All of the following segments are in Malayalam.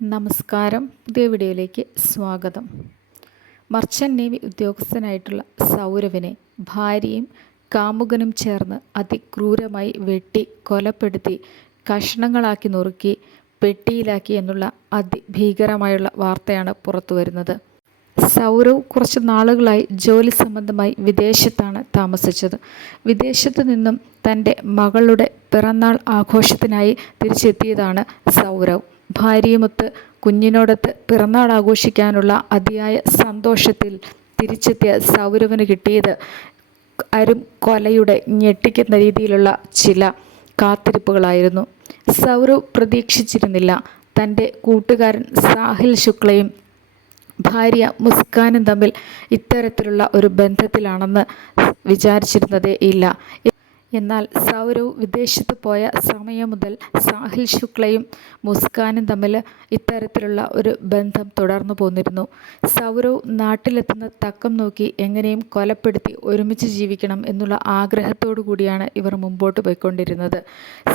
നമസ്കാരം. പുതിയ വീഡിയോയിലേക്ക് സ്വാഗതം. മർച്ചന്റ് നേവി ഉദ്യോഗസ്ഥനായിട്ടുള്ള സൗരവിനെ ഭാര്യയും കാമുകനും ചേർന്ന് അതിക്രൂരമായി വെട്ടി കൊലപ്പെടുത്തി കഷ്ണങ്ങളാക്കി നുറുക്കി പെട്ടിയിലാക്കി എന്നുള്ള അതിഭീകരമായുള്ള വാർത്തയാണ് പുറത്തു വരുന്നത് സൗരവ് കുറച്ച് നാളുകളായി ജോലി സംബന്ധമായി വിദേശത്താണ് താമസിച്ചത്. വിദേശത്തു നിന്നും തന്റെ മകളുടെ പിറന്നാൾ ആഘോഷത്തിനായി തിരിച്ചെത്തിയതാണ് സൗരവ്. ഭാര്യയുമൊത്ത് കുഞ്ഞിനോടൊത്ത് പിറന്നാൾ ആഘോഷിക്കാനുള്ള അതിയായ സന്തോഷത്തിൽ തിരിച്ചെത്തിയ സൗരവിന് കിട്ടിയത് അരും കൊലയുടെ ഞെട്ടിക്കുന്ന രീതിയിലുള്ള ചില കാത്തിരിപ്പുകളായിരുന്നു. സൗരവ് പ്രതീക്ഷിച്ചിരുന്നില്ല. തന്റെ കൂട്ടുകാരൻ സാഹിൽ ശുക്ലയും ഭാര്യ മുസ്കാനും തമ്മിൽ ഇത്തരത്തിലുള്ള ഒരു ബന്ധത്തിലാണെന്ന് വിചാരിച്ചിരുന്നതേ ഇല്ല. എന്നാൽ സൗരവ് വിദേശത്ത് പോയ സമയം മുതൽ സാഹിൽ ശുക്ലയും മുസ്കാനും തമ്മിൽ ഇത്തരത്തിലുള്ള ഒരു ബന്ധം തുടർന്നു പോന്നിരുന്നു. സൗരവ് നാട്ടിലെത്തുന്ന തക്കം നോക്കി എങ്ങനെയും കൊലപ്പെടുത്തി ഒരുമിച്ച് ജീവിക്കണം എന്നുള്ള ആഗ്രഹത്തോടു കൂടിയാണ് ഇവർ മുമ്പോട്ട് പോയിക്കൊണ്ടിരുന്നത്.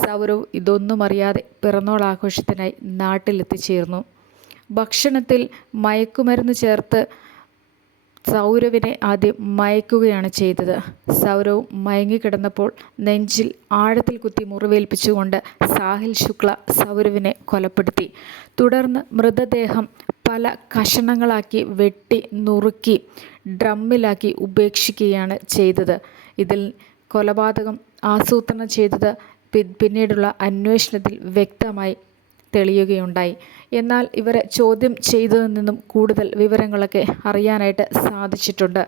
സൗരവ് ഇതൊന്നും അറിയാതെ പിറന്നോൾ ആഘോഷത്തിനായി നാട്ടിലെത്തിച്ചേർന്നു. ഭക്ഷണത്തിൽ മയക്കുമരുന്ന് ചേർത്ത് സൗരവിനെ ആദ്യം മയക്കുകയാണ് ചെയ്തത്. സൗരവ് മയങ്ങിക്കിടന്നപ്പോൾ നെഞ്ചിൽ ആഴത്തിൽ കുത്തി മുറിവേൽപ്പിച്ചുകൊണ്ട് സാഹിൽ ശുക്ല സൗരവിനെ കൊലപ്പെടുത്തി. തുടർന്ന് മൃതദേഹം പല കഷണങ്ങളാക്കി വെട്ടി നുറുക്കി ഡ്രമ്മിലാക്കി ഉപേക്ഷിക്കുകയാണ് ചെയ്തത്. ഇതിൽ കൊലപാതകം ആസൂത്രണം ചെയ്തത് പിന്നീടുള്ള അന്വേഷണത്തിൽ വ്യക്തമായി തെളിയുകയുണ്ടായി. എന്നാൽ ഇവരെ ചോദ്യം ചെയ്തതിൽ നിന്നും കൂടുതൽ വിവരങ്ങളൊക്കെ അറിയാനായിട്ട് സാധിച്ചിട്ടുണ്ട്.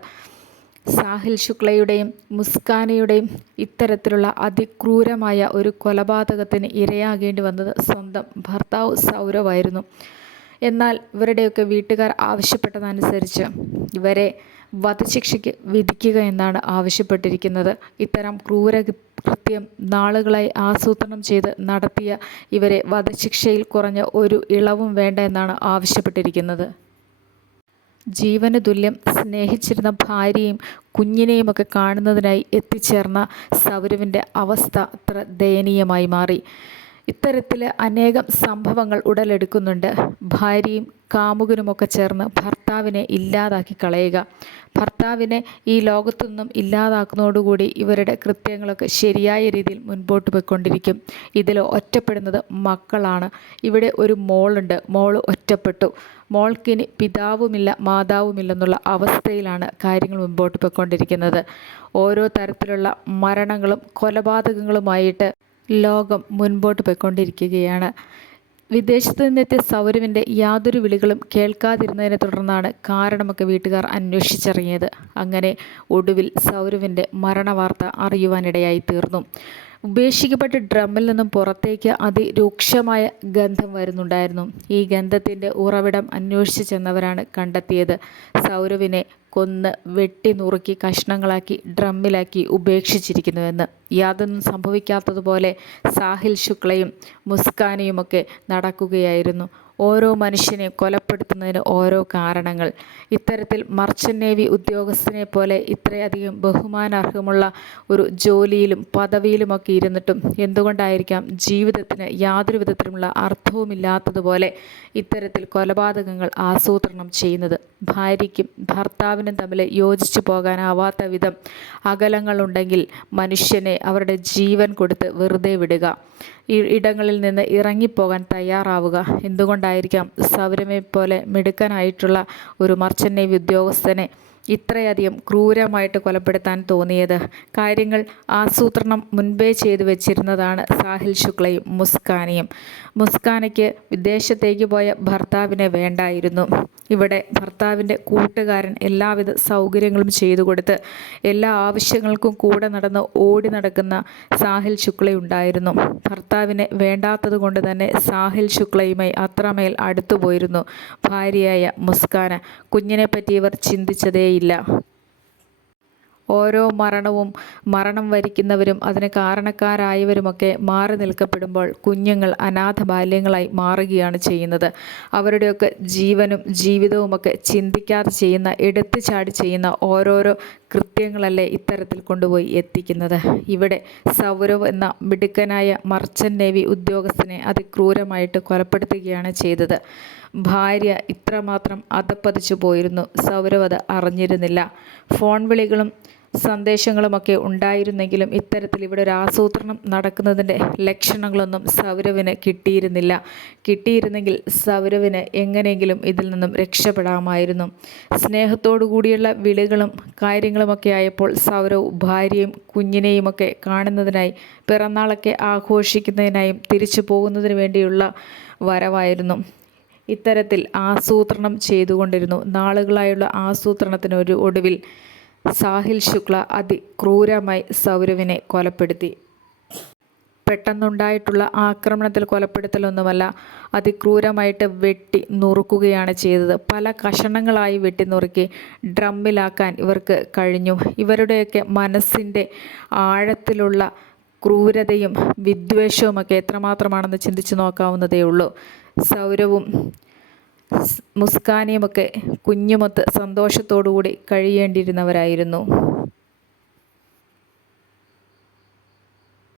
സാഹിൽ ശുക്ലയുടെയും മുസ്കാനയുടെയും ഇത്തരത്തിലുള്ള അതിക്രൂരമായ ഒരു കൊലപാതകത്തിന് ഇരയാകേണ്ടി വന്നത് സ്വന്തം ഭർത്താവ് സൗരവായിരുന്നു. എന്നാൽ ഇവരുടെയൊക്കെ വീട്ടുകാർ ആവശ്യപ്പെട്ടതനുസരിച്ച് ഇവരെ വധശിക്ഷയ്ക്ക് വിധിക്കുക എന്നാണ് ആവശ്യപ്പെട്ടിരിക്കുന്നത്. ഇത്തരം ക്രൂര കൃത്യം നാളുകളായി ആസൂത്രണം ചെയ്ത് നടത്തിയ ഇവരെ വധശിക്ഷയിൽ കുറഞ്ഞ ഒരു ഇളവും വേണ്ട എന്നാണ് ആവശ്യപ്പെട്ടിരിക്കുന്നത്. ജീവന് തുല്യം സ്നേഹിച്ചിരുന്ന ഭാര്യയും കുഞ്ഞിനെയും ഒക്കെ കാണുന്നതിനായി എത്തിച്ചേർന്ന സൗരവിന്റെ അവസ്ഥ അത്ര ദയനീയമായി മാറി. ഇത്തരത്തിൽ അനേകം സംഭവങ്ങൾ ഉടലെടുക്കുന്നുണ്ട്. ഭാര്യയും കാമുകനുമൊക്കെ ചേർന്ന് ഭർത്താവിനെ ഇല്ലാതാക്കി കളയുക. ഭർത്താവിനെ ഈ ലോകത്തുനിന്നും ഇല്ലാതാക്കുന്നതോടുകൂടി ഇവരുടെ കൃത്യങ്ങളൊക്കെ ശരിയായ രീതിയിൽ മുൻപോട്ട് പോയിക്കൊണ്ടിരിക്കും. ഇതിൽ ഒറ്റപ്പെടുന്നത് മക്കളാണ്. ഇവിടെ ഒരു മോളുണ്ട്. മോൾ ഒറ്റപ്പെട്ടു. മോൾക്കിനി പിതാവുമില്ല മാതാവുമില്ലെന്നുള്ള അവസ്ഥയിലാണ് കാര്യങ്ങൾ മുൻപോട്ട് പോയിക്കൊണ്ടിരിക്കുന്നത്. ഓരോ തരത്തിലുള്ള മരണങ്ങളും കൊലപാതകങ്ങളുമായിട്ട് ലോകം മുൻപോട്ട് പോയിക്കൊണ്ടിരിക്കുകയാണ്. വിദേശത്ത് നിന്നെത്തിയ സൗരവിന്റെ യാതൊരു വിളികളും കേൾക്കാതിരുന്നതിനെ തുടർന്നാണ് കാരണമൊക്കെ വീട്ടുകാർ അന്വേഷിച്ചറിഞ്ഞത്. അങ്ങനെ ഒടുവിൽ സൗരവിന്റെ മരണവാർത്ത അറിയുവാനിടയായി തീർന്നു ഉപേക്ഷിക്കപ്പെട്ട ഡ്രമ്മിൽ നിന്നും പുറത്തേക്ക് അതിരൂക്ഷമായ ഗന്ധം വരുന്നുണ്ടായിരുന്നു. ഈ ഗന്ധത്തിന്റെ ഉറവിടം അന്വേഷിച്ചു ചെന്നവരാണ് കണ്ടെത്തിയത്. സൗരവിനെ കൊന്ന് വെട്ടി നുറുക്കി കഷ്ണങ്ങളാക്കി ഡ്രമ്മിലാക്കി ഉപേക്ഷിച്ചിരിക്കുന്നുവെന്ന്. യാതൊന്നും സംഭവിക്കാത്തതുപോലെ സാഹിൽ ശുക്ലയും മുസ്കാനയുമൊക്കെ നടക്കുകയായിരുന്നു. ഓരോ മനുഷ്യനെ കൊലപ്പെടുത്തുന്നതിന് ഓരോ കാരണങ്ങൾ. ഇത്തരത്തിൽ മർച്ചന്റ് നേവി ഉദ്യോഗസ്ഥനെ പോലെ ഇത്രയധികം ബഹുമാനാർഹമുള്ള ഒരു ജോലിയിലും പദവിയിലുമൊക്കെ ഇരുന്നിട്ടും എന്തുകൊണ്ടായിരിക്കാം ജീവിതത്തിന് യാതൊരു വിധത്തിലുമുള്ള അർത്ഥവുമില്ലാത്തതുപോലെ ഇത്തരത്തിൽ കൊലപാതകങ്ങൾ ആസൂത്രണം ചെയ്യുന്നത്? ഭാര്യയ്ക്കും ഭർത്താവിനും തമ്മിൽ യോജിച്ചു പോകാനാവാത്ത വിധം അകലങ്ങളുണ്ടെങ്കിൽ മനുഷ്യനെ അവരുടെ ജീവൻ കൊടുത്ത് വെറുതെ വിടുക. ഇടങ്ങളിൽ നിന്ന് ഇറങ്ങിപ്പോകാൻ തയ്യാറാവുക. എന്തുകൊണ്ടായിരിക്കാം സൗരമെ പോലെ മിടുക്കനായിട്ടുള്ള ഒരു മർച്ചന്റ് നേവി ഉദ്യോഗസ്ഥനെ ഇത്രയധികം ക്രൂരമായിട്ട് കൊലപ്പെടുത്താൻ തോന്നിയത്. കാര്യങ്ങൾ ആസൂത്രണം മുൻപേ ചെയ്തു വെച്ചിരുന്നതാണ് സാഹിൽ ശുക്ലയും മുസ്കാനിയും. മുസ്കാനയ്ക്ക് വിദേശത്തേക്ക് പോയ ഭർത്താവിനെ വേണ്ടായിരുന്നു. ഇവിടെ ഭർത്താവിന്റെ കൂട്ടുകാരൻ എല്ലാവിധ സൗകര്യങ്ങളും ചെയ്തു കൊടുത്ത് എല്ലാ ആവശ്യങ്ങൾക്കും കൂടെ നടന്ന് ഓടി നടക്കുന്ന സാഹിൽ ശുക്ലയുണ്ടായിരുന്നു ഭർത്താവിനെ വേണ്ടാത്തത് കൊണ്ട് തന്നെ സാഹിൽ ശുക്ലയുമായി അത്രമേൽ അടുത്തുപോയിരുന്നു ഭാര്യയായ മുസ്കാന. കുഞ്ഞിനെപ്പറ്റി ഇവർ ചിന്തിച്ചതേ ഇല്ല ഓരോ മരണവും മരണം വരിക്കുന്നവരും അതിന് കാരണക്കാരായവരുമൊക്കെ മാറി നിൽക്കപ്പെടുമ്പോൾ കുഞ്ഞുങ്ങൾ അനാഥ ബാല്യങ്ങളായി മാറുകയാണ് ചെയ്യുന്നത്. അവരുടെയൊക്കെ ജീവനും ജീവിതവുമൊക്കെ ചിന്തിക്കാതെ ചെയ്യുന്ന എടുത്തു ചാടി ചെയ്യുന്ന ഓരോരോ കൃത്യങ്ങളല്ലേ ഇത്തരത്തിൽ കൊണ്ടുപോയി എത്തിക്കുന്നത്. ഇവിടെ സൗരവ് എന്ന മിടുക്കനായ മർച്ചന്റ് നേവി ഉദ്യോഗസ്ഥനെ അതിക്രൂരമായിട്ട് കൊലപ്പെടുത്തുകയാണ് ചെയ്തത്. ഭാര്യ ഇത്രമാത്രം അധപ്പതിച്ചു പോയിരുന്നു. സൗരവ് അത് അറിഞ്ഞിരുന്നില്ല. ഫോൺ വിളികളും സന്ദേശങ്ങളുമൊക്കെ ഉണ്ടായിരുന്നെങ്കിലും ഇത്തരത്തിൽ ഇവിടെ ഒരു ആസൂത്രണം നടക്കുന്നതിന്റെ ലക്ഷണങ്ങളൊന്നും സൗരവിന് കിട്ടിയിരുന്നില്ല. കിട്ടിയിരുന്നെങ്കിൽ സൗരവിന് എങ്ങനെയെങ്കിലും ഇതിൽ നിന്നും രക്ഷപ്പെടാമായിരുന്നു. സ്നേഹത്തോടു കൂടിയുള്ള വിളികളും കാര്യങ്ങളുമൊക്കെ ആയപ്പോൾ സൗരവ് ഭാര്യയും കുഞ്ഞിനെയുമൊക്കെ കാണുന്നതിനായി പിറന്നാളൊക്കെ ആഘോഷിക്കുന്നതിനായും തിരിച്ചു പോകുന്നതിന് വേണ്ടിയുള്ള വരവായിരുന്നു. ഇത്തരത്തിൽ ആസൂത്രണം ചെയ്തുകൊണ്ടിരുന്നു. നാളുകളായുള്ള ആസൂത്രണത്തിന് ഒരു ഒടുവിൽ സാഹിൽ ശുക്ല അതിക്രൂരമായി സൗരവിനെ കൊലപ്പെടുത്തി. പെട്ടെന്നുണ്ടായിട്ടുള്ള ആക്രമണത്തിൽ കൊലപ്പെടുത്തലൊന്നുമല്ല അതിക്രൂരമായിട്ട് വെട്ടി നുറുക്കുകയാണ് ചെയ്തത്. പല കഷണങ്ങളായി വെട്ടി നുറുക്കി ഡ്രമ്മിലാക്കാൻ ഇവർക്ക് കഴിഞ്ഞു. ഇവരുടെയൊക്കെ മനസ്സിന്റെ ആഴത്തിലുള്ള ക്രൂരതയും വിദ്വേഷവുമൊക്കെ എത്രമാത്രമാണെന്ന് ചിന്തിച്ചു നോക്കാവുന്നതേ ഉള്ളൂ സൗരവും മുസ്കാനിയുമൊക്കെ കുഞ്ഞുമൊത്ത് സന്തോഷത്തോടുകൂടി കഴിയേണ്ടിയിരുന്നവരായിരുന്നു.